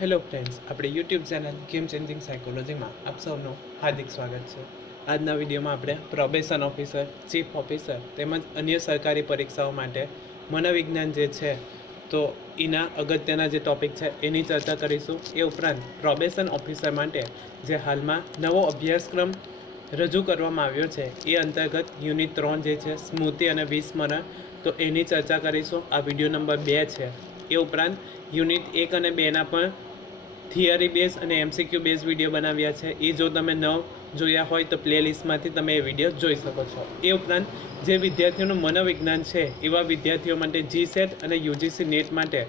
Hello friends, આપણે YouTube channel game changing સાયકોલોજીમાં આપ સૌનું હાર્દિક સ્વાગત છે. આજના વિડીયોમાં આપણે પ્રોબેશન ઓફિસર, ચીફ ઓફિસર તેમજ અન્ય સરકારી પરીક્ષાઓ માટે મનોવિજ્ઞાન જે છે તો એના અગત્યના જે ટૉપિક છે એની ચર્ચા કરીશું. એ ઉપરાંત પ્રોબેશન ઓફિસર માટે જે હાલમાં નવો અભ્યાસક્રમ રજૂ કરવામાં આવ્યો છે એ અંતર્ગત યુનિટ 3 જે છે સ્મૃતિ અને વિસ્મરણ, તો એની ચર્ચા કરીશું. આ વિડીયો નંબર 2 છે. એ ઉપરાંત યુનિટ 1 અને 2ના પણ થિયરી બેઝ અને એમસીક્યુ બેઝ વિડીયો બનાવ્યા છે. એ જો તમે ન જોયા હોય તો પ્લેલિસ્ટમાંથી તમે એ વિડીયો જોઈ શકો છો. એ ઉપરાંત જે વિદ્યાર્થીઓનું મનોવિજ્ઞાન છે એવા વિદ્યાર્થીઓ માટે જીસેટ અને યુજીસી નેટ માટે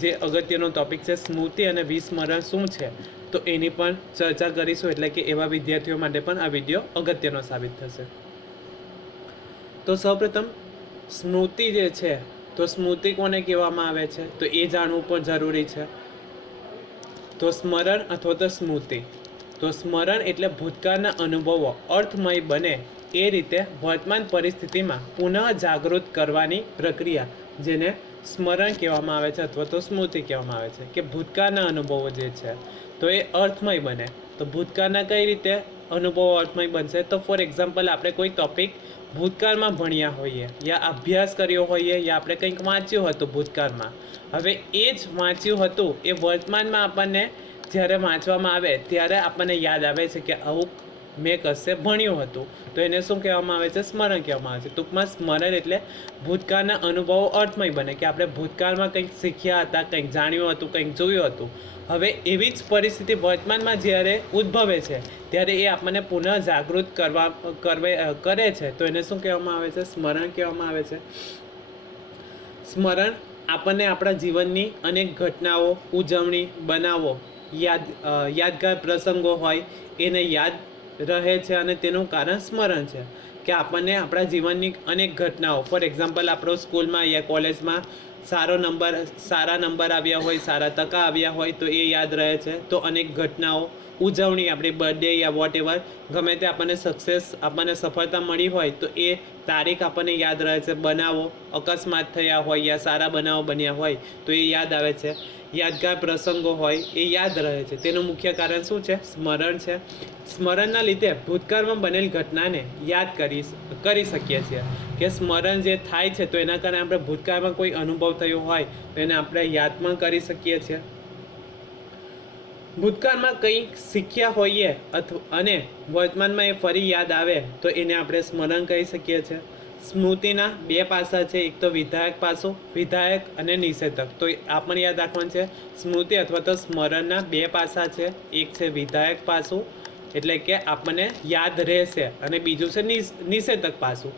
જે અગત્યનો ટૉપિક છે સ્મૃતિ અને વિસ્મરણ શું છે તો એની પણ ચર્ચા કરીશું. એટલે કે એવા વિદ્યાર્થીઓ માટે પણ આ વિડીયો અગત્યનો સાબિત થશે. તો સૌપ્રથમ સ્મૃતિ જે છે તો સ્મૃતિ કોને કહેવામાં આવે છે તો એ જાણવું પણ જરૂરી છે. તો સ્મરણ અથવા તો સ્મૃતિ, તો સ્મરણ એટલે ભૂતકાળના અનુભવો અર્થમય બને એ રીતે વર્તમાન પરિસ્થિતિમાં પુનઃ જાગૃત કરવાની પ્રક્રિયા, જેને સ્મરણ કહેવામાં આવે છે અથવા તો સ્મૃતિ કહેવામાં આવે છે. કે ભૂતકાળના અનુભવો જે છે તો એ અર્થમય બને. તો ભૂતકાળના કઈ રીતે અનુભવો અર્થમય બનશે? તો ફોર એક્ઝામ્પલ આપણે કોઈ ટૉપિક ભૂતકાળમાં ભણ્યા હોઈએ યા અભ્યાસ કર્યો હોઈએ યા આપણે કંઈક વાંચ્યું હતું ભૂતકાળમાં, હવે એ જ વાંચ્યું હતું એ વર્તમાનમાં આપણને જ્યારે વાંચવામાં આવે ત્યારે આપણને યાદ આવે છે કે આવું મેં કશે ભણ્યું હતું, તો એને શું કહેવામાં આવે છે? સ્મરણ કહેવામાં આવે છે. ટૂંકમાં સ્મરણ એટલે ભૂતકાળના અનુભવો અર્થમય બને, કે આપણે ભૂતકાળમાં કંઈક શીખ્યા હતા, કંઈક જાણ્યું હતું, કંઈક જોયું હતું, હવે એવી જ પરિસ્થિતિ વર્તમાનમાં જ્યારે ઉદ્ભવે છે ત્યારે એ આપણને પુનઃ જાગૃત કરે છે, તો એને શું કહેવામાં આવે છે? સ્મરણ કહેવામાં આવે છે. સ્મરણ આપણને આપણા જીવનની અનેક ઘટનાઓ, ઉજવણી, બનાવો, યાદગાર પ્રસંગો હોય એને યાદ રહે છે અને તેનું કારણ સ્મરણ છે. કે આપણને આપણા જીવનની અનેક ઘટનાઓ, ફોર એક્ઝામ્પલ આપણો સ્કૂલમાં યા કોલેજમાં સારા નંબર આવ્યા હોય, સારા ટકા આવ્યા હોય તો એ યાદ રહે છે. તો અનેક ઘટનાઓ, ઉજવણી, આપણી બર્થડે યા વોટ એવર, ગમે તે આપણને સફળતા મળી હોય તો એ તારીખ આપણને યાદ રહે છે. બનાવો, અકસ્માત થયા હોય યા સારા બનાવો બન્યા હોય તો એ યાદ આવે છે. યાદગાર પ્રસંગો હોય એ યાદ રહે છે. તેનું મુખ્ય કારણ શું છે? સ્મરણ છે. સ્મરણના લીધે ભૂતકાળમાં બનેલી ઘટનાને યાદ કરી શકીએ છીએ. કે સ્મરણ જે થાય છે તો એના કારણે આપણે ભૂતકાળમાં કોઈ અનુભવ થયો હોય તો એને આપણે યાદ પણ કરી શકીએ છીએ. ભૂતકાળમાં કંઈક શીખ્યા હોઈએ અને વર્તમાનમાં એ ફરી યાદ આવે તો એને આપણે સ્મરણ કહી શકીએ છીએ. સ્મૃતિના 2 પાસા છે, એક તો વિધાયક પાસું, વિધાયક અને નિષેધક. તો આ પણ યાદ રાખવાનું છે. સ્મૃતિ અથવા તો સ્મરણના 2 પાસા છે, એક છે વિધાયક પાસું એટલે કે આપણને યાદ રહેશે, અને બીજું છે નિષેધક પાસું.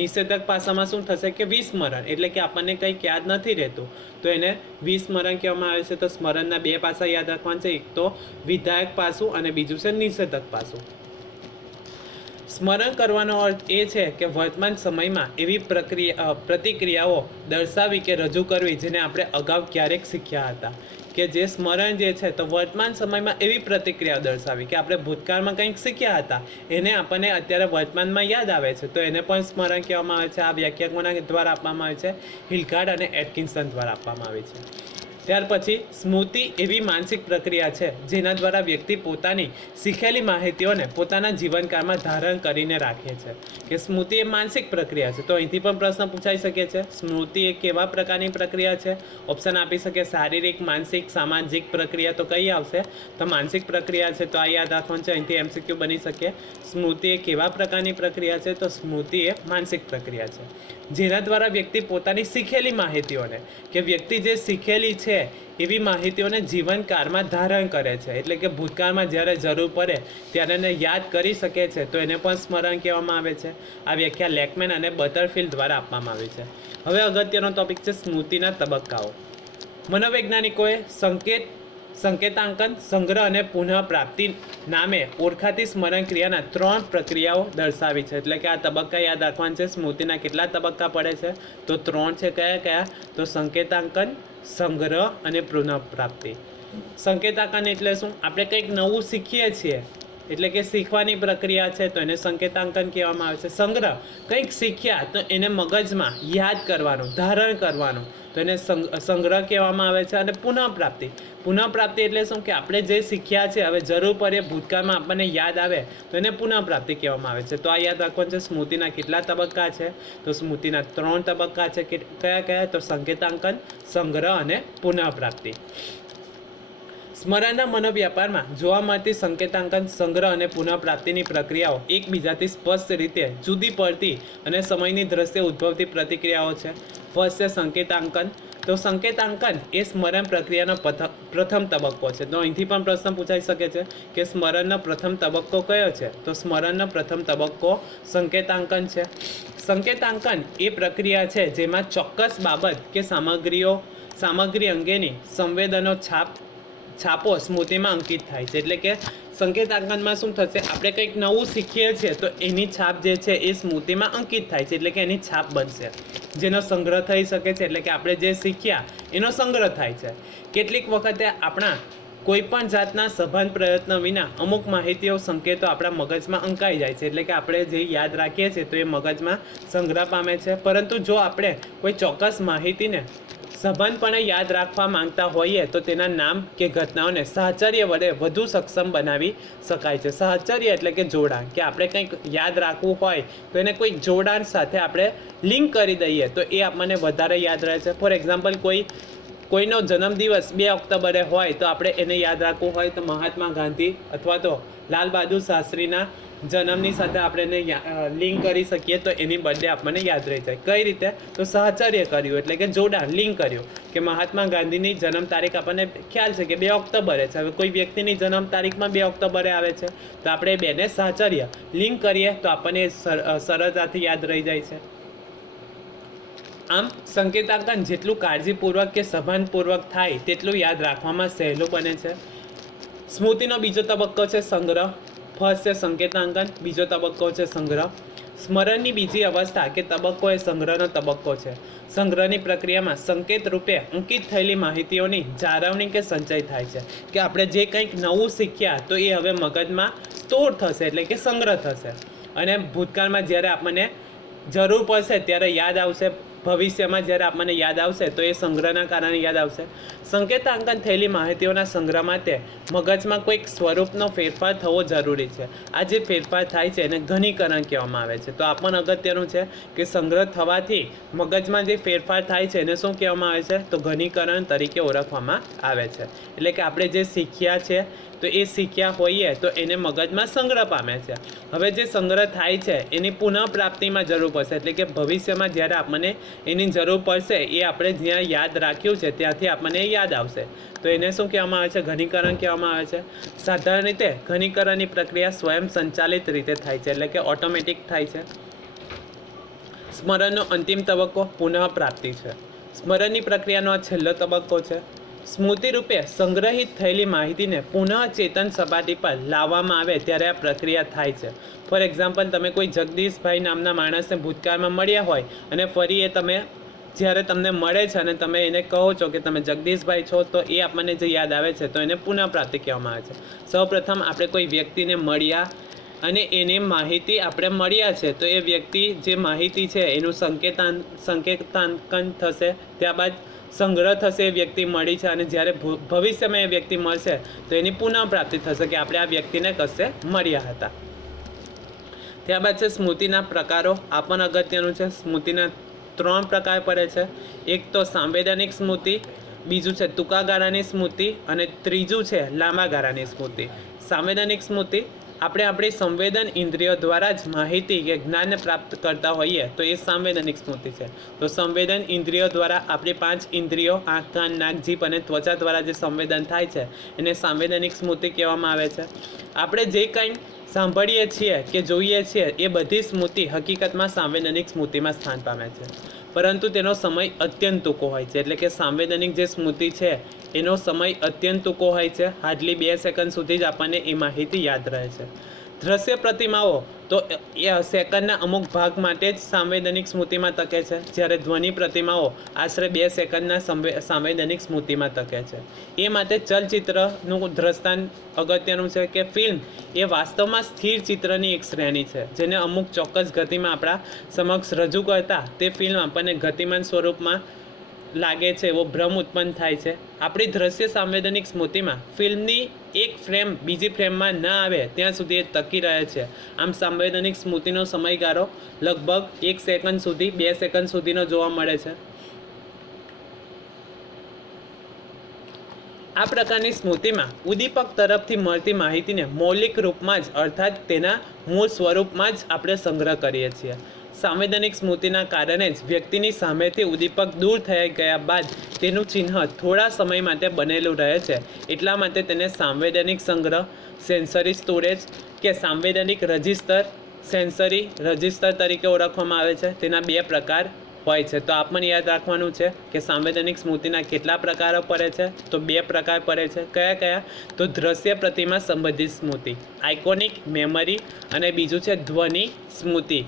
નિષેધક પાસામાં શું થશે? કે વિસ્મરણ, એટલે કે આપણને કંઈક યાદ નથી રહેતું તો એને વિસ્મરણ કહેવામાં આવે છે. તો સ્મરણના 2 પાસા યાદ રાખવાના છે, એક તો વિધાયક પાસું અને બીજું છે નિષેધક પાસું. સ્મરણ કરવાનો અર્થ એ છે કે વર્તમાન સમયમાં એવી પ્રતિક્રિયાઓ દર્શાવી કે રજૂ કરવી જેને આપણે અગાઉ ક્યારેક શીખ્યા હતા. કે જે સ્મરણ જે છે તો વર્તમાન સમયમાં એવી પ્રતિક્રિયાઓ દર્શાવી કે આપણે ભૂતકાળમાં કંઈક શીખ્યા હતા એને આપણને અત્યારે વર્તમાનમાં યાદ આવે છે, તો એને પણ સ્મરણ કહેવામાં આવે છે. આ વ્યાખ્યા કોના દ્વારા આપવામાં આવે છે? હિલગાર્ડ અને એટકિન્સન દ્વારા આપવામાં આવી છે. ત્યાર પછી સ્મૃતિ એવી માનસિક પ્રક્રિયા છે જેના દ્વારા વ્યક્તિ પોતાની શીખેલી માહિતીઓને પોતાના જીવનકાળમાં ધારણ કરીને રાખે છે. કે સ્મૃતિ એ માનસિક પ્રક્રિયા છે. તો અહીંથી પણ પ્રશ્ન પૂછાઈ શકે છે, સ્મૃતિ એ કેવા પ્રકારની પ્રક્રિયા છે? ઓપ્શન આપી શકે શારીરિક, માનસિક, સામાજિક પ્રક્રિયા. તો કઈ આવશે? તો માનસિક પ્રક્રિયા છે. તો આ યાદ રાખવાનું છે. અહીંથી એમસીક્યુ બની શકે. સ્મૃતિ એ કેવા પ્રકારની પ્રક્રિયા છે? તો સ્મૃતિ એ માનસિક પ્રક્રિયા છે જેના દ્વારા વ્યક્તિ પોતાની શીખેલી માહિતીઓને, કે વ્યક્તિ જે શીખેલી છે એવી માહિતીઓને જીવનકાળમાં ધારણ કરે છે. એટલે કે ભૂતકાળમાં જ્યારે જરૂર પડે ત્યારે એને યાદ કરી શકે છે, તો એને પણ સ્મરણ કહેવામાં આવે છે. આ વ્યાખ્યા લેકમેન અને બટરફિલ્ડ દ્વારા આપવામાં આવી છે. હવે અગત્યનો ટોપિક છે સ્મૃતિના તબક્કાઓ. મનોવૈજ્ઞાનિકોએ સંકેતાંકન, સંગ્રહ અને પુનઃપ્રાપ્તિ નામે ઓળખાતી સ્મરણ ક્રિયાના 3 પ્રક્રિયાઓ દર્શાવી છે. એટલે કે આ તબક્કા યાદ રાખવાના છે. સ્મૃતિના કેટલા તબક્કા પડે છે? તો 3 છે. કયા? તો સંકેતાંકન, સંગ્રહ અને પુનઃપ્રાપ્તિ. સંકેતાંકન એટલે શું? આપણે કંઈક નવું શીખીએ છીએ એટલે કે શીખવાની પ્રક્રિયા છે તો એને સંકેતાંકન કહેવામાં આવે છે. સંગ્રહ, કંઈક શીખ્યા તો એને મગજમાં યાદ કરવાનું, ધારણ કરવાનું, તો એને સંગ્રહ કહેવામાં આવે છે. અને પુનઃપ્રાપ્તિ એટલે શું કે આપણે જે શીખ્યા છે હવે જરૂર પડે ભૂતકાળમાં આપણને યાદ આવે તો એને પુનઃપ્રાપ્તિ કહેવામાં આવે છે. તો આ યાદ રાખવાનું છે. સ્મૃતિના કેટલા તબક્કા છે? તો સ્મૃતિના 3 તબક્કા છે. કયા કયા? તો સંકેતાંકન, સંગ્રહ અને પુનઃપ્રાપ્તિ. સ્મરણના મનોવ્યાપારમાં જોવા મળતી સંકેતાંકન, સંગ્રહ અને પુનઃપ્રાપ્તિની પ્રક્રિયાઓ એકબીજાથી સ્પષ્ટ રીતે જુદી પડતી અને સમયની દ્રષ્ટિએ ઉદ્ભવતી પ્રતિક્રિયાઓ છે. ફર્સ્ટ છે સંકેતાંકન. તો સંકેતાંકન એ સ્મરણ પ્રક્રિયાનો પ્રથમ તબક્કો છે. તો અહીંથી પણ પ્રશ્ન પૂછાઈ શકે છે કે સ્મરણનો પ્રથમ તબક્કો કયો છે? તો સ્મરણનો પ્રથમ તબક્કો સંકેતાંકન છે. સંકેતાંકન એ પ્રક્રિયા છે જેમાં ચોક્કસ બાબત કે સામગ્રી અંગેની સંવેદનો છાપો સ્મૃતિમાં અંકિત થાય છે. એટલે કે સંકેતાંકનમાં શું થશે? આપણે કંઈક નવું શીખીએ છીએ તો એની છાપ જે છે એ સ્મૃતિમાં અંકિત થાય છે. એટલે કે એની છાપ બનશે, જેનો સંગ્રહ થઈ શકે છે. એટલે કે આપણે જે શીખ્યા એનો સંગ્રહ થાય છે. કેટલીક વખતે આપણા કોઈ પણ જાતના સભાન પ્રયત્ન વિના અમુક માહિતીઓ, સંકેતો આપણા મગજમાં અંકાઈ જાય છે. એટલે કે આપણે જે યાદ રાખીએ છીએ તો એ મગજમાં સંગ્રહ પામે છે. પરંતુ જો આપણે કોઈ ચોક્કસ માહિતીને સભાનપણે યાદ રાખવા માંગતા હોઈએ તો તેના નામ કે ઘટનાઓને સાહચર્ય વડે વધુ સક્ષમ બનાવી શકાય છે. સાહચર્ય એટલે કે જોડાણ, કે આપણે કંઈક યાદ રાખવું હોય તો એને કોઈક જોડાણ સાથે આપણે લિંક કરી દઈએ તો એ આપણને વધારે યાદ રહે છે. ફોર એક્ઝામ્પલ, કોઈનો જન્મદિવસ 2 ઓક્ટોબરે હોય તો આપણે એને યાદ રાખવું હોય તો મહાત્મા ગાંધી અથવા તો લાલ બહાદુર શાસ્ત્રીના જન્મની સાથે આપણે એને લિંક કરી શકીએ તો એની બર્થડે આપણને યાદ રહી જાય. કઈ રીતે? તો સાહચર્ય કર્યું એટલે કે જોડાણ, લિંક કર્યું કે મહાત્મા ગાંધીની જન્મ તારીખ આપણને ખ્યાલ છે કે 2 ઓક્ટોબરે છે. હવે કોઈ વ્યક્તિની જન્મ તારીખમાં 2 ઓક્ટોબરે આવે છે તો આપણે એ બેને સાહચર્ય લિંક કરીએ તો આપણને સરળતાથી યાદ રહી જાય છે. આમ સંકેતાંકન જેટલું કાળજીપૂર્વક કે સભાનપૂર્વક થાય તેટલું યાદ રાખવામાં સહેલું બને છે. સ્મૃતિનો બીજો તબક્કો છે સંગ્રહ. ફર્સ્ટ છે સંકેતાંકન, બીજો તબક્કો છે સંગ્રહ. સ્મરણની બીજી અવસ્થા કે તબક્કો એ સંગ્રહનો તબક્કો છે. સંગ્રહની પ્રક્રિયામાં સંકેત રૂપે અંકિત થયેલી માહિતીઓની જાળવણી કે સંચય થાય છે. કે આપણે જે કંઈક નવું શીખ્યા તો એ હવે મગજમાં સ્ટોર થશે, એટલે કે સંગ્રહ થશે. અને ભૂતકાળમાં જ્યારે આપણને જરૂર પડશે ત્યારે યાદ આવશે, ભવિષ્યમાં જ્યારે આપણને યાદ આવશે તો એ સંગ્રહના કારણે યાદ આવશે. સંકેતાંકન થયેલી માહિતીઓના સંગ્રહ માટે મગજમાં કોઈક સ્વરૂપનો ફેરફાર થવો જરૂરી છે. આ જે ફેરફાર થાય છે એને ઘનીકરણ કહેવામાં આવે છે. તો આ પણ અગત્યનું છે કે સંગ્રહ થવાથી મગજમાં જે ફેરફાર થાય છે એને શું કહેવામાં આવે છે? તો ઘનીકરણ તરીકે ઓળખવામાં આવે છે. એટલે કે આપણે જે શીખ્યા છે તો એ શીખ્યા હોઈએ તો એને મગજમાં સંગ્રહ પામે છે. હવે જે સંગ્રહ થાય છે એની પુનઃપ્રાપ્તિમાં જરૂર પડશે. એટલે કે ભવિષ્યમાં જ્યારે આપણને એની જરૂર પડશે એ આપણે જ્યાં યાદ રાખ્યું છે ત્યાંથી આપણને યાદ આવશે. તો એને શું કહેવામાં આવે છે? ઘનીકરણ કહેવામાં આવે છે. સાધારણ રીતે ઘનીકરણની પ્રક્રિયા સ્વયં સંચાલિત રીતે થાય છે, એટલે કે ઓટોમેટિક થાય છે. સ્મરણનો અંતિમ તબક્કો પુનઃપ્રાપ્તિ છે. સ્મરણની પ્રક્રિયાનો આ છેલ્લો તબક્કો છે. સ્મૃતિ રૂપે સંગ્રહિત થયેલી માહિતીને પુનઃ ચેતન સપાટી પર લાવવામાં આવે ત્યારે આ પ્રક્રિયા થાય છે. ફોર એક્ઝામ્પલ, તમે કોઈ જગદીશભાઈ નામના માણસને ભૂતકાળમાં મળ્યા હોય અને ફરી એ જ્યારે તમને મળે છે અને તમે એને કહો છો કે તમે જગદીશભાઈ છો તો એ આપણને જે યાદ આવે છે તો એને પુનઃપ્રાપ્તિ કહેવામાં આવે છે. સૌપ્રથમ આપણે કોઈ વ્યક્તિને મળ્યા અને એની માહિતી આપણે મળ્યા છે તો એ વ્યક્તિ જે માહિતી છે એનું સંકેતાંકન થશે. ત્યારબાદ સંગ્રહ થશે, એ વ્યક્તિ મળી છે અને જ્યારે ભવિષ્યમાં એ વ્યક્તિ મળશે તો એની પુનઃપ્રાપ્તિ થશે કે આપણે આ વ્યક્તિને કશે મળ્યા હતા. ત્યારબાદ છે સ્મૃતિના પ્રકારો. આ પણ અગત્યનું છે. સ્મૃતિના 3 પ્રકાર પડે છે. એક તો સાંવેદનિક સ્મૃતિ, બીજું છે ટૂંકા ગાળાની સ્મૃતિ અને ત્રીજું છે લાંબા ગાળાની સ્મૃતિ. સાંવેદનિક સ્મૃતિ, આપણે આપણી સંવેદન ઇન્દ્રિયો દ્વારા જ માહિતી કે જ્ઞાન પ્રાપ્ત કરતા હોઈએ તો એ સાંવેદનિક સ્મૃતિ છે. તો સંવેદન ઇન્દ્રિયો દ્વારા આપણી 5 ઇન્દ્રિયો આંખ, કાન, નાક, જીભ અને ત્વચા દ્વારા જે સંવેદન થાય છે એને સાંવેદનિક સ્મૃતિ કહેવામાં આવે છે. આપણે જે કંઈ સાંભળીએ છીએ કે જોઈએ છીએ એ બધી સ્મૃતિ હકીકતમાં સાંવેદનિક સ્મૃતિમાં સ્થાન પામે છે. પરંતુ તેનો સમય અત્યંત ટૂંકો હોય છે. એટલે કે સાંવેદનિક જે સ્મૃતિ છે એનો સમય અત્યંત ટૂંકો હોય છે. હાર્ડલી 2 સેકન્ડ સુધી જ આપણને એ માહિતી યાદ રહે છે. દ્રશ્ય પ્રતિમાઓ તો એ સેકન્ડના અમુક ભાગ માટે જ સાંવેદનિક સ્મૃતિમાં તકે છે, જ્યારે ધ્વનિ પ્રતિમાઓ આશરે 2 સેકન્ડના સાંવેદનિક સ્મૃતિમાં તકે છે. એ માટે ચલચિત્રનું દ્રષ્ટાંત અગત્યનું છે કે ફિલ્મ એ વાસ્તવમાં સ્થિર ચિત્રની એક શ્રેણી છે, જેને અમુક ચોક્કસ ગતિમાં આપણા સમક્ષ રજૂ કરતા તે ફિલ્મ આપણને ગતિમાન સ્વરૂપમાં લાગે છે એવો ભ્રમ ઉત્પન્ન થાય છે. આપણી દ્રશ્ય સાંવેદનિક સ્મૃતિમાં ફિલ્મની એક ફ્રેમ બીજી ફ્રેમમાં ન આવે ત્યાં સુધી એ ટકી રહે છે. આમ સાંવેદનિક સ્મૃતિનો સમયગાળો લગભગ 1 સેકન્ડ સુધી 2 સેકન્ડ સુધીનો જોવા મળે છે. આ પ્રકારની સ્મૃતિમાં ઉદ્દીપક તરફથી મળતી માહિતીને મૌલિક રૂપમાં જ અર્થાત તેના મૂળ સ્વરૂપમાં જ આપણે સંગ્રહ કરીએ છીએ. સાંવેદનિક સ્મૃતિના કારણે જ વ્યક્તિની સામેથી ઉદ્દીપક દૂર થઈ ગયા બાદ તેનું ચિહ્ન થોડા સમય માટે બનેલું રહે છે. એટલા માટે તેને સાંવેદનિક સંગ્રહ, સેન્સરી સ્ટોરેજ કે સાંવેદનિક રજિસ્ટર, સેન્સરી રજિસ્ટર તરીકે ઓળખવામાં આવે છે. તેના 2 પ્રકાર હોય છે. તો આપણને યાદ રાખવાનું છે કે સાંવેદનિક સ્મૃતિના કેટલા પ્રકારો પડે છે? તો 2 પ્રકાર પડે છે. કયા કયા? તો દ્રશ્ય પ્રતિમા સંબંધિત સ્મૃતિ, આઇકોનિક મેમરી, અને બીજું છે ધ્વનિ સ્મૃતિ,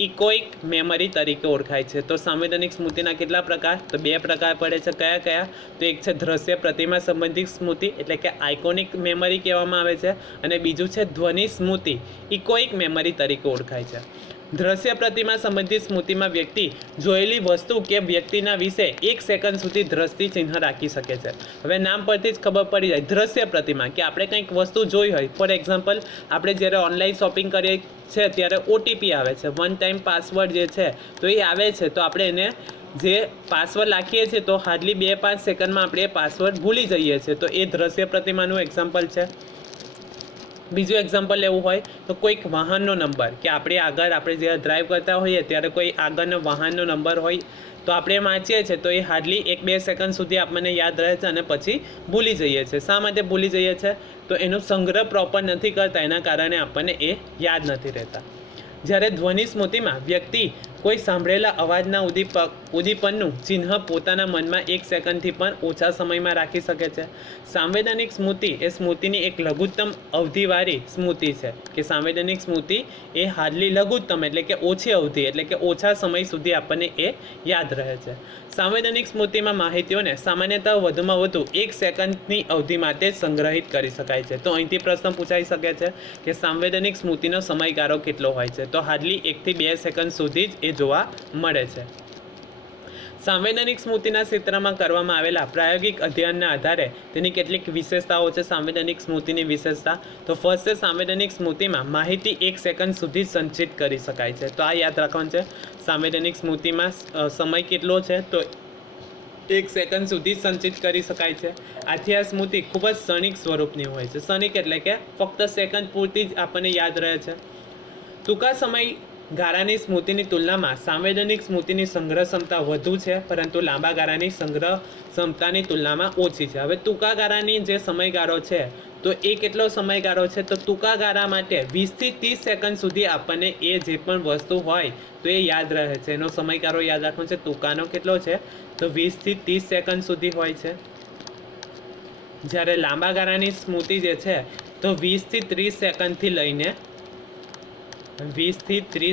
ઇકોઇક મેમરી તરીકે ઓળખાય છે. તો સાંવેદનિક સ્મૃતિના કેટલા પ્રકાર? તો 2 પ્રકાર પડે છે. કયા કયા? તો એક છે દ્રશ્ય પ્રતિમા સંબંધિત સ્મૃતિ, એટલે કે આઇકોનિક મેમરી કહેવામાં આવે છે, અને બીજું છે ધ્વનિ સ્મૃતિ, ઇકોઇક મેમરી તરીકે ઓળખાય છે. દ્રશ્ય પ્રતિમા સંબંધિત સ્મૃતિમાં વ્યક્તિ જોયેલી વસ્તુ કે વ્યક્તિના વિશે 1 સેકન્ડ સુધી દ્રષ્ટિ ચિહ્ન રાખી શકે છે. હવે નામ પરથી જ ખબર પડી જાય દ્રશ્ય પ્રતિમા કે આપણે કંઈક વસ્તુ જોઈ હોય. ફોર એક્ઝામ્પલ, આપણે જ્યારે ઓનલાઈન શોપિંગ કરીએ છે ત્યારે ઓટીપી આવે છે, 1 ટાઈમ પાસવર્ડ જે છે તો એ આવે છે, તો આપણે એને જે પાસવર્ડ લખીએ છીએ તો હાર્ડલી 2-5 સેકન્ડમાં આપણે એ પાસવર્ડ ભૂલી જઈએ છીએ. તો એ દ્રશ્ય પ્રતિમાનું એક્ઝામ્પલ છે. બીજું એક્ઝામ્પલ લેવું હોય તો કોઈક વાહનનો નંબર, કે આપણે જ્યારે ડ્રાઈવ કરતા હોઈએ ત્યારે કોઈ આગળનો વાહનનો નંબર હોય તો આપણે વાંચીએ છીએ તો એ હાર્ડલી 1-2 સેકન્ડ સુધી આપણને યાદ રહે છે અને પછી ભૂલી જઈએ છીએ. શા માટે ભૂલી જઈએ છીએ? તો એનો સંગ્રહ પ્રોપર નથી કરતા, એના કારણે આપણને એ યાદ નથી રહેતા. જ્યારે ધ્વનિ સ્મૃતિમાં વ્યક્તિ કોઈ સાંભળેલા અવાજના ઉદ્દીપનનું ચિહ્ન પોતાના મનમાં 1 સેકન્ડથી પણ ઓછા સમયમાં રાખી શકે છે. સાંવેદનિક સ્મૃતિ એ સ્મૃતિની એક લઘુત્તમ અવધિવાળી સ્મૃતિ છે, કે સાંવેદનિક સ્મૃતિ એ હાર્ડલી લઘુત્તમ એટલે કે ઓછી અવધિ એટલે કે ઓછા સમય સુધી આપણને એ યાદ રહે છે. સાંવેદનિક સ્મૃતિમાં માહિતીઓને સામાન્યતઃ વધુમાં વધુ 1 સેકન્ડની અવધિ માટે જ સંગ્રહિત કરી શકાય છે. તો અહીંથી પ્રશ્ન પૂછાઈ શકે છે કે સાંવેદનિક સ્મૃતિનો સમયગાળો કેટલો હોય છે? તો હાર્ડલી 1 થી 2 સેકન્ડ સુધી જ એ જોવા મળે છે. સાંવેદનિક સ્મૃતિના ક્ષેત્રમાં કરવામાં આવેલા પ્રાયોગિક અધ્યયનના આધારે તેની કેટલીક વિશેષતાઓ છે. સાંવેદનિક સ્મૃતિની વિશેષતા તો ફર્સ્ટ છે, સાંવેદનિક સ્મૃતિમાં માહિતી 1 સેકન્ડ સુધી સંચિત કરી શકાય છે. તો આ યાદ રાખવાનું છે. સાંવેદનિક સ્મૃતિમાં સમય કેટલો છે? તો 1 સેકન્ડ સુધી સંચિત કરી શકાય છે. આથી આ સ્મૃતિ ખૂબ જ ક્ષણિક સ્વરૂપની હોય છે. ક્ષણિક એટલે કે ફક્ત સેકન્ડ પૂરતી જ આપણને યાદ રહે છે. ટૂંકા સમય ગાળાની સ્મૃતિની તુલનામાં સાંવેદનિક સ્મૃતિની સંગ્રહ ક્ષમતા વધુ છે, પરંતુ લાંબા ગાળાની સંગ્રહ ક્ષમતાની તુલનામાં ઓછી છે. હવે ટૂંકા ગાળાની જે સમયગાળો છે તો એ કેટલો સમયગાળો છે? તો ટૂંકા ગાળા માટે 20 થી 30 સેકન્ડ સુધી આપણને એ જે પણ વસ્તુ હોય તો એ યાદ રહે છે. એનો સમયગાળો યાદ રાખવાનો છે. ટૂંકાનો કેટલો છે? તો 20 થી 30 સેકન્ડ સુધી હોય છે. જ્યારે લાંબા ગાળાની સ્મૃતિ જે છે તો 20 થી 30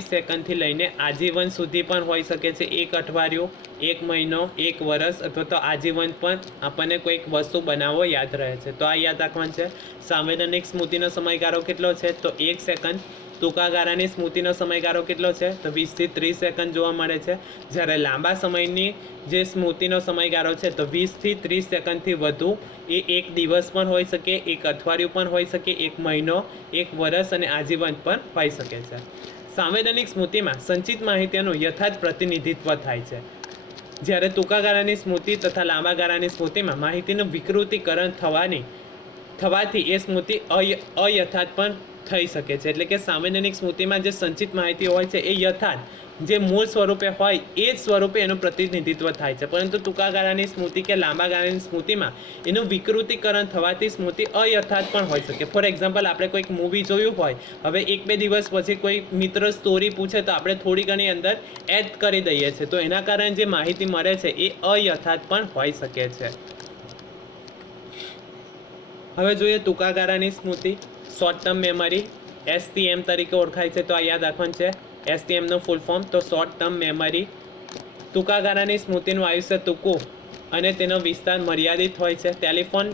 સેકન્ડથી લઈને આજીવન સુધી પણ હોઈ શકે છે. 1 અઠવાડિયું, 1 મહિનો, 1 વર્ષ અથવા તો આજીવન પણ આપણને કોઈક વસ્તુ બનાવવો યાદ રહે છે. તો આ યાદ રાખવાનું છે. સાંવેદનિક સ્મૃતિનો સમયગાળો કેટલો છે? તો 1 સેકન્ડ. ટૂંકા ગાળાની સ્મૃતિનો સમયગાળો કેટલો છે? તો 20 થી 30 સેકન્ડ જોવા મળે છે. જ્યારે લાંબા સમયની જે સ્મૃતિનો સમયગાળો છે તો 20 થી 30 સેકન્ડથી વધુ એ 1 દિવસ પણ હોઈ શકે, 1 અઠવાડિયું પણ હોઈ શકે, 1 મહિનો, 1 વર્ષ અને આજીવન પણ હોઈ શકે છે. સાંવેદનિક સ્મૃતિમાં સંચિત માહિતીનું યથાર્થ પ્રતિનિધિત્વ થાય છે. જ્યારે ટૂંકા ગાળાની સ્મૃતિ તથા લાંબા ગાળાની સ્મૃતિમાં માહિતીનું વિકૃતિકરણ થવાથી એ સ્મૃતિ અયથાર્થ પણ થઈ શકે છે. એટલે કે સાંવેદનિક સ્મૃતિમાં જે સંચિત માહિતી હોય છે એ યથાર્થ જે મૂળ સ્વરૂપે હોય એ જ સ્વરૂપે એનું પ્રતિનિધિત્વ થાય છે, પરંતુ ટૂંકા ગાળાની સ્મૃતિ કે લાંબા ગાળાની સ્મૃતિમાં એનું વિકૃતિકરણ થવાથી સ્મૃતિ અયથાર્થ પણ હોઈ શકે. ફોર એક્ઝામ્પલ, આપણે કોઈક મૂવી જોયું હોય, હવે 1-2 દિવસ પછી કોઈ મિત્ર સ્ટોરી પૂછે તો આપણે થોડી ઘણી અંદર એડ કરી દઈએ છીએ, તો એના કારણે જે માહિતી મળે છે એ અયથાર્થ પણ હોઈ શકે છે. હવે જોઈએ ટૂંકા ગાળાની સ્મૃતિ, શોર્ટ ટર્મ મેમરી, STM તરીકે ઓળખાય છે, તો આ યાદ રાખવાનું છે. STMનું ફૂલ ફોર્મ તો શોર્ટ ટર્મ મેમરી. ટૂંકા ગાળાની સ્મૃતિનું આયુષ્ય ટૂંકું અને તેનો વિસ્તાર મર્યાદિત હોય છે. ટેલિફોન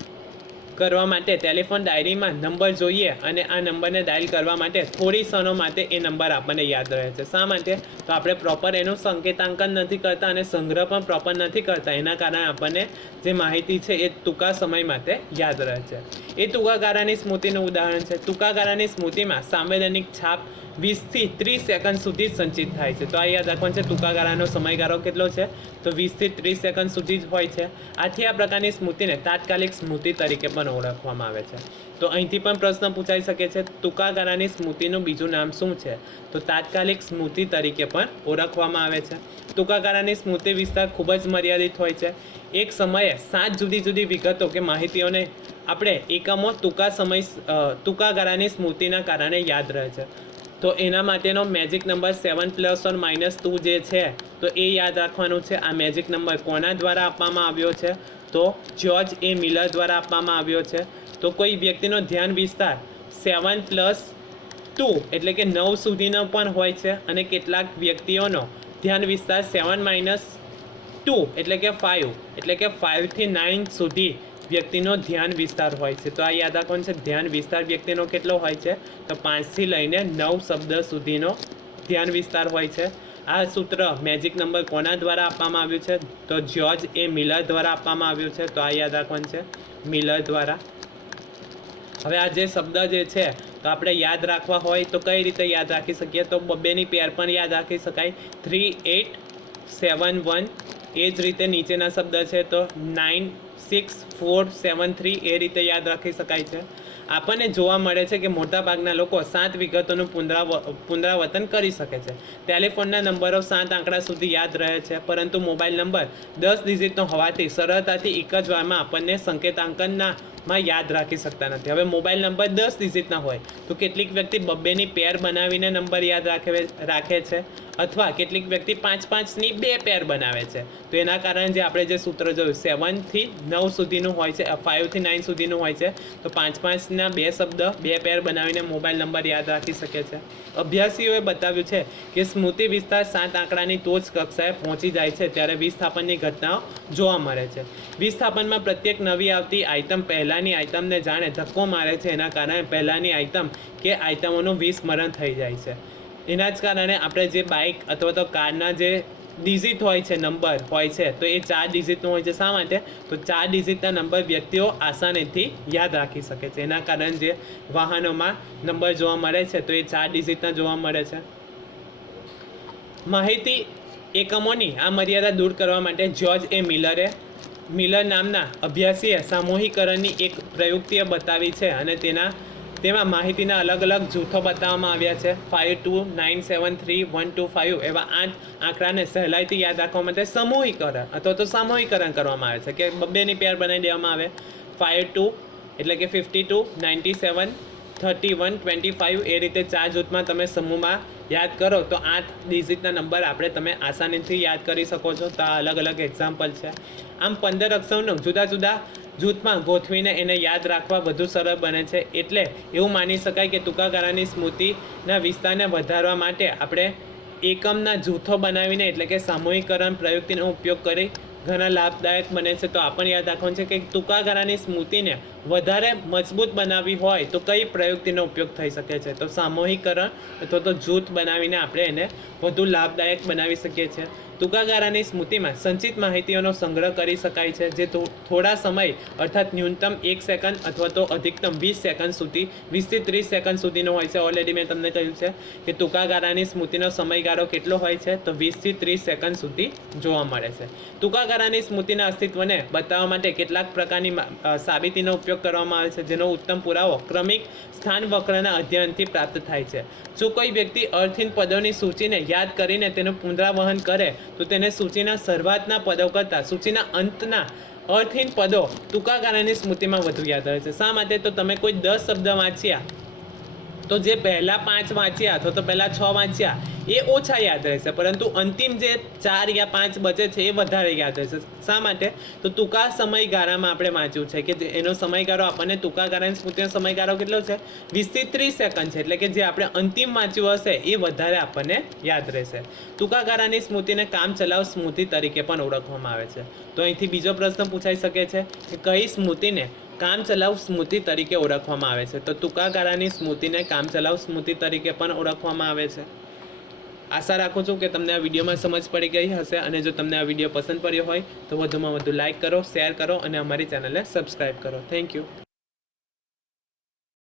કરવા માટે ટેલિફોન ડાયરીમાં નંબર જોઈએ અને આ નંબરને ડાયલ કરવા માટે થોડી ક્ષણો માટે એ નંબર આપણને યાદ રહે છે. શા માટે? તો આપણે પ્રોપર એનું સંકેતાંકન નથી કરતા અને સંગ્રહ પણ પ્રોપર નથી કરતા. એના કારણે આપણને જે માહિતી છે એ ટૂંકા સમય માટે યાદ રહે છે. એ ટૂંકા ગાળાની સ્મૃતિનું ઉદાહરણ છે. ટૂંકા ગાળાની સ્મૃતિમાં સાંવેદનિક છાપ 20 થી 30 સેકન્ડ સુધી સંચિત થાય છે. તો આ યાદ રાખવાનું છે. ટૂંકા ગાળાનો સમયગાળો કેટલો છે? તો 20 થી 30 સેકન્ડ સુધી જ હોય છે. આથી આ પ્રકારની સ્મૃતિને તાત્કાલિક સ્મૃતિ તરીકે પણ ઓળખવામાં આવે છે. તો અહીંથી પણ પ્રશ્ન પૂછાઈ શકે છે, ટૂંકા ગાળાની સ્મૃતિનું બીજું નામ શું છે? તો તાત્કાલિક સ્મૃતિ તરીકે પણ ઓળખવામાં આવે છે. ટૂંકા ગાળાની સ્મૃતિ વિસ્તાર ખૂબ જ મર્યાદિત હોય છે. એક સમયે 7 જુદી જુદી વિગતો કે માહિતીઓને આપણે એકમો ટૂંકા ગાળાની સ્મૃતિના કારણે યાદ રહે છે. તો એના માટેનો મેજિક નંબર 7 ± 2 જે છે તો એ યાદ રાખવાનું છે. આ મેજિક નંબર કોના દ્વારા આપવામાં આવ્યો છે? તો જ્યોર્જ એ મિલર દ્વારા આપવામાં આવ્યો છે. તો કોઈ વ્યક્તિનો ધ્યાન વિસ્તાર 7 + 2 એટલે કે 9 સુધીનો પણ હોય છે અને કેટલાક વ્યક્તિઓનો ધ્યાન વિસ્તાર 7 - 2 એટલે કે 5 એટલે કે 5 થી 9 સુધી વ્યક્તિનો ધ્યાન વિસ્તાર હોય છે. તો આ યાદ રાખવાનું છે. ધ્યાન વિસ્તાર વ્યક્તિનો કેટલો હોય છે? તો 5 થી લઈને 9 શબ્દ સુધીનો ધ્યાન વિસ્તાર હોય છે. આ સૂત્ર મેજિક નંબર કોના દ્વારા આપવામાં આવ્યું છે? તો જ્યોર્જ એ મિલર દ્વારા આપવામાં આવ્યું છે. તો આ યાદ રાખવાનું છે, મિલર દ્વારા. હવે આ જે શબ્દ જે છે તો આપણે યાદ રાખવા હોય તો કઈ રીતે યાદ રાખી શકીએ? તો બબ્બેની પેર પણ યાદ રાખી શકાય. 3 8 7 1 એ જ રીતે નીચેના શબ્દ છે તો 9 6 4 7 3 એ રીતે યાદ રાખી શકાય છે. આપણને જોવા મળે છે કે મોટાભાગના લોકો 7 વિગતોનું પુનરાવર્તન કરી શકે છે. ટેલિફોનના નંબરો 7 આંકડા સુધી યાદ રહે છે, પરંતુ મોબાઈલ નંબર 10 ડિજિટનો હોવાથી સરળતાથી એક જ વારમાં આપણને સંકેતાંકનમાં યાદ રાખી શકતા નથી. હવે મોબાઈલ નંબર 10 ડિજિટના હોય તો કેટલીક વ્યક્તિ બબ્બેની પેર બનાવીને નંબર યાદ રાખે છે અથવા કેટલીક વ્યક્તિ 5-5ની 2 પેર બનાવે છે. તો એના કારણે જે આપણે જે સૂત્ર જોયું 7 થી 9 સુધીનું હોય છે, 5 થી 9 સુધીનું હોય છે, તો 5-5ના 2 શબ્દ 2 પેર બનાવીને મોબાઈલ નંબર યાદ રાખી શકે છે. અભ્યાસીઓએ બતાવ્યું છે કે સ્મૃતિ વિસ્તાર 7 આંકડાની ટોચ કક્ષાએ પહોંચી જાય છે ત્યારે વિસ્થાપનની ઘટનાઓ જોવા મળે છે. વિસ્થાપનમાં પ્રત્યેક નવી આવતી આઇટમ પહેલાંની આઇટમને જાણે ધક્કો મારે છે. એના કારણે પહેલાંની આઇટમ કે આઇટમોનું વિસ્મરણ થઈ જાય છે. એના જ કારણે આપણે જે બાઇક અથવા તો કારના જે ડિજિટ હોય છે, નંબર હોય છે, તો એ 4 ડિજિટનો હોય છે. શા માટે? તો 4 ડિજિટના નંબર વ્યક્તિઓ આસાનીથી યાદ રાખી શકે છે. એના કારણે જે વાહનોમાં નંબર જોવા મળે છે તો એ 4 ડિજિટના જોવા મળે છે. માહિતી એકમોની આ મર્યાદા દૂર કરવા માટે જ્યોર્જ એ મિલર નામના અભ્યાસીએ સામૂહિકરણની એક પ્રયુક્તિએ બતાવી છે અને તેમાં માહિતીના અલગ અલગ જૂથો બતાવવામાં આવ્યા છે. 5 2 9 7 3 1 2 5 એવા 8 આંકડાને સહેલાઈથી યાદ રાખવા માટે સમૂહીકરણ અથવા તો સામૂહિકરણ કરવામાં આવે છે કે બબ્બેની પેર બનાવી દેવામાં આવે. 5 2 એટલે કે 52 97 31 25 એ રીતે 4 જૂથમાં તમે સમૂહમાં યાદ કરો તો 8 ડિજિટના નંબર તમે આસાનીથી યાદ કરી શકો છો. તો આ અલગ અલગ એક્ઝામ્પલ છે. આમ 15 અક્ષરોનું જુદા જુદા જૂથમાં ગોઠવીને એને યાદ રાખવા વધુ સરળ બને છે. એટલે એવું માની શકાય કે ટૂંકા ગાળાની સ્મૃતિના વિસ્તારને વધારવા માટે આપણે એકમના જૂથો બનાવીને એટલે કે સામૂહિકરણ પ્રયુક્તિનો ઉપયોગ કરી ઘણા લાભદાયક બને છે. તો આપણને યાદ રાખવાનું છે કે ટૂંકા ગાળાની સ્મૃતિને વધારે મજબૂત બનાવવી હોય તો કઈ પ્રયુક્તિનો ઉપયોગ થઈ શકે છે? તો સામૂહિકરણ અથવા તો જૂથ બનાવીને આપણે એને વધુ લાભદાયક બનાવી શકીએ છીએ. ટૂંકા ગાળાની સ્મૃતિમાં સંચિત માહિતીઓનો સંગ્રહ કરી શકાય છે જે થોડા સમય અર્થાત ન્યૂનતમ 1 સેકન્ડ અથવા તો અધિકતમ 20 સેકન્ડ સુધી 20 થી 30 સેકન્ડ સુધીનો હોય છે. ઓલરેડી મેં તમને કહ્યું છે કે ટૂંકા ગાળાની સ્મૃતિનો સમયગાળો કેટલો હોય છે? તો 20 થી 30 સેકન્ડ સુધી જોવા મળે છે. ટૂંકા ગાળાની સ્મૃતિના અસ્તિત્વને બતાવવા માટે કેટલાક પ્રકારની સાબિતીનો ઉપયોગ કરવામાં આવે છે જેનો ઉત્તમ પુરાવો ક્રમિક સ્થાન વક્રના અધ્યયનથી પ્રાપ્ત થાય છે. જો કોઈ વ્યક્તિ અર્થહીન પદોની સૂચિને યાદ કરીને તેનું પુનરાવહન કરે તો તેને સૂચિના શરૂઆતના પદો કરતાં સૂચિના અંતના અર્થહીન પદો ટૂંકા ગાળાની સ્મૃતિમાં વધુ યાદ રહે છે. શા માટે? તો તમે કોઈ 10 શબ્દ વાંચ્યા તો જે પહેલા 5 વાંચ્યા અથવા તો પહેલા 6 વાંચ્યા એ ઓછા યાદ રહેશે, પરંતુ અંતિમ જે 4 યા 5 બચે છે એ વધારે યાદ રહેશે. શા માટે? તો ટૂંકા સમયગાળામાં આપણે વાંચ્યું છે કે એનો સમયગાળો આપણને ટૂંકા ગાળાની સ્મૃતિનો સમયગાળો કેટલો છે? 20 થી 30 સેકન્ડ છે. એટલે કે જે આપણે અંતિમ વાંચ્યું હશે એ વધારે આપણને યાદ રહેશે. ટૂંકા ગાળાની સ્મૃતિને કામચલાઉ સ્મૃતિ તરીકે પણ ઓળખવામાં આવે છે. તો અહીંથી બીજો પ્રશ્ન પૂછાઈ શકે છે કે કઈ સ્મૃતિને કામચલાઉ સ્મૃતિ તરીકે ઓળખવામાં આવે છે? તો ટૂંકા ગાળાની સ્મૃતિને કામચલાઉ સ્મૃતિ તરીકે પણ ઓળખવામાં આવે છે. આશા રાખું છું કે તમને આ વિડીયોમાં સમજ પડી ગઈ હશે, અને જો તમને આ વિડીયો પસંદ પડ્યો હોય તો વધુમાં વધુ લાઇક કરો, શેર કરો અને અમારી ચેનલને સબસ્ક્રાઈબ કરો. Thank you.